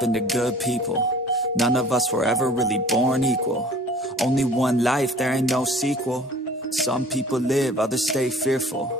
happen to good people. None of us were ever really born equal. Only one life, there ain't no sequel. Some people live, others stay fearful.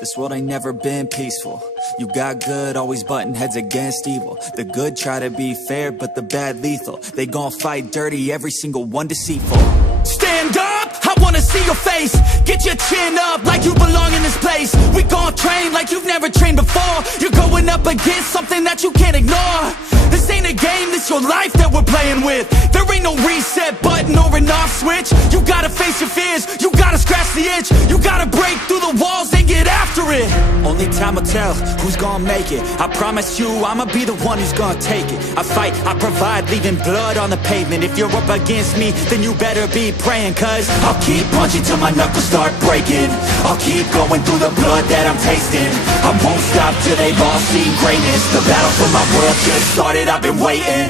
This world ain't never been peaceful. You got good, always butting heads against evil. The good try to be fair, but the bad lethal. They gon' fight dirty, every single one deceitful. Stand up, I wanna see your face. Get your chin up like you belong in this place. We gon' train like you've never trained before. You're going up against something that you can't ignore. This ain't a game, this your life that we're playing with. There ain't no reset button or an off switch. You gotta face your fears, you gotta scratch the itch. You gotta break through the walls and get after it. Only time will tell who's gonna make it. I promise you, I'ma be the one who's gonna take it. I fight, I provide, leaving blood on the pavement. If you're up against me, then you better be praying. Cause I'll keep punching till my knuckles start breaking. I'll keep going through the blood that I'm tasting. I won't stop till they've all seen greatness. The battle for my world just started, I've been waiting.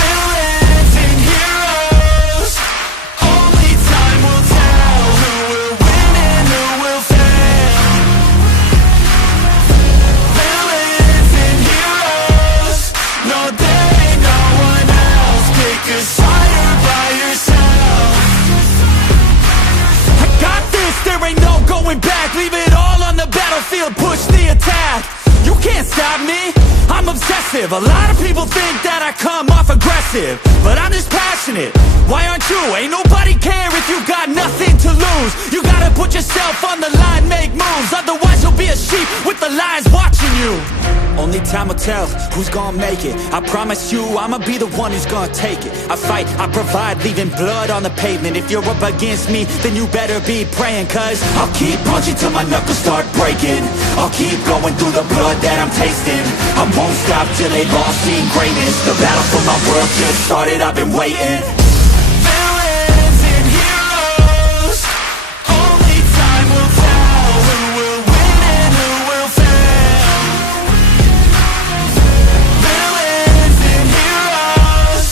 Villains and heroes, only time will tell who will win and who will fail. Villains and heroes, no there ain't no one else. Pick a side by yourself. I got this, there ain't no going back. Leave it all on the battlefield, push the attack. You can't stop me, I'm obsessive. A lot of people think that I come off aggressive, but I'm just passionate. Why aren't you? Ain't nobody care if you got nothing to lose. You gotta put yourself on the line, make moves. Otherwise you'll be a sheep with the lions watching you. Only time will tell who's gonna make it. I promise you, I'ma be the one who's gonna take it. I fight, I provide, leaving blood on the pavement. If you're up against me, then you better be praying. Cause I'll keep punching till my knuckles start breaking. I'll keep going through the blood that I'm tasting. I won't stop till they've all seen greatness. The battle for my world just started, I've been waiting. Villains and heroes, only time will tell who will win and who will fail. Villains and heroes,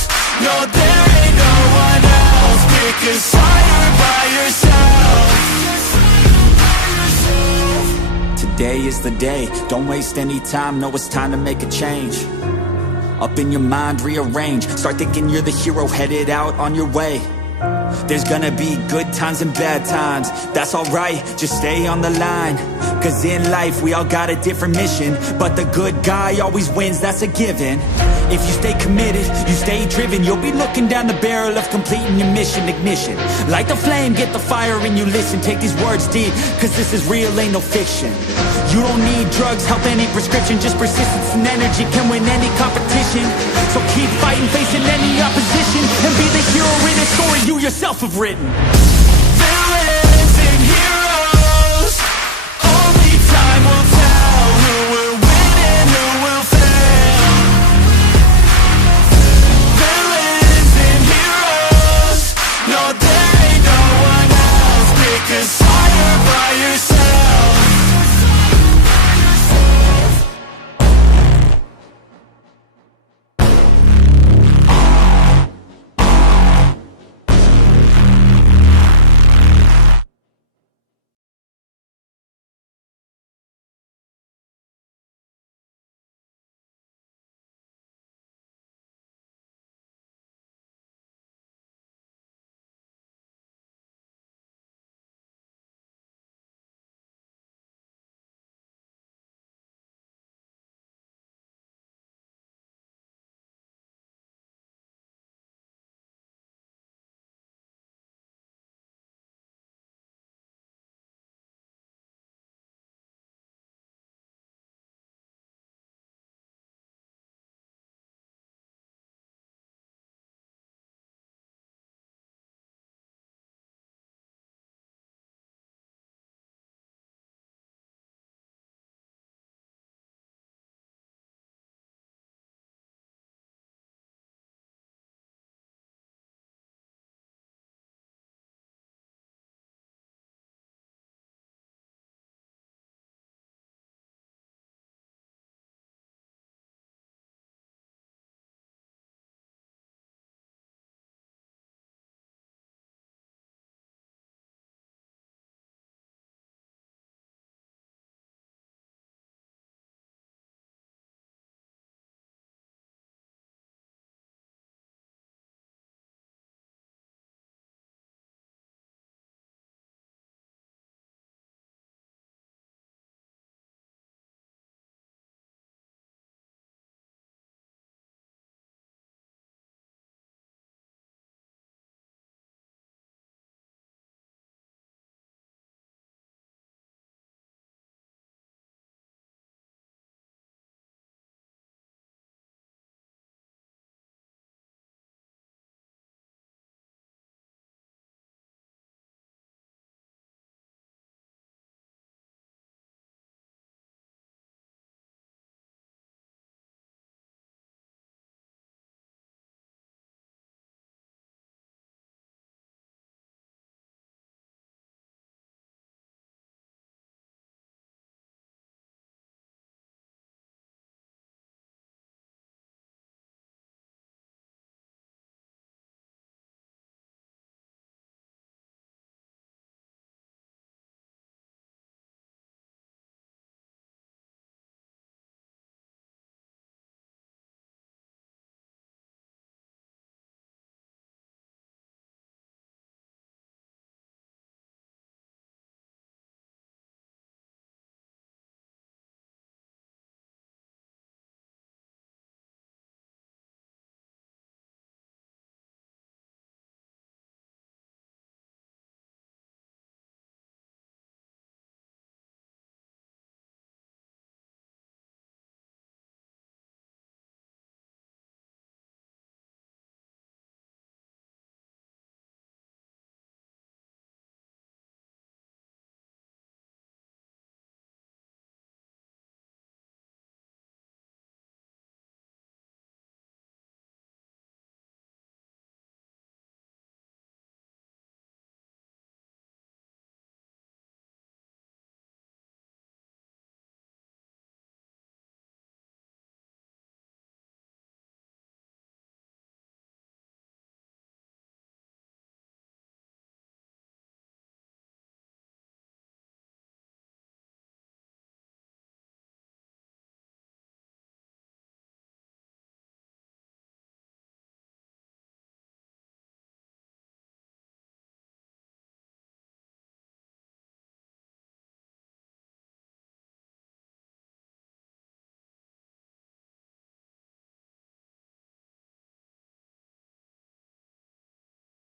no there ain't no one else. Pick a side by yourself. Today is the day, don't waste any time. Know it's time to make a change. Up in your mind, rearrange. Start thinking you're the hero headed out on your way. There's gonna be good times and bad times. That's alright, just stay on the line. Cause in life we all got a different mission, but the good guy always wins, that's a given. If you stay committed, you stay driven, you'll be looking down the barrel of completing your mission. Ignition, light the flame, get the fire and you listen. Take these words deep, cause this is real, ain't no fiction. You don't need drugs, help any prescription. Just persistence and energy can win any competition. So keep fighting, facing any opposition, and be the hero in a story you yourself have written.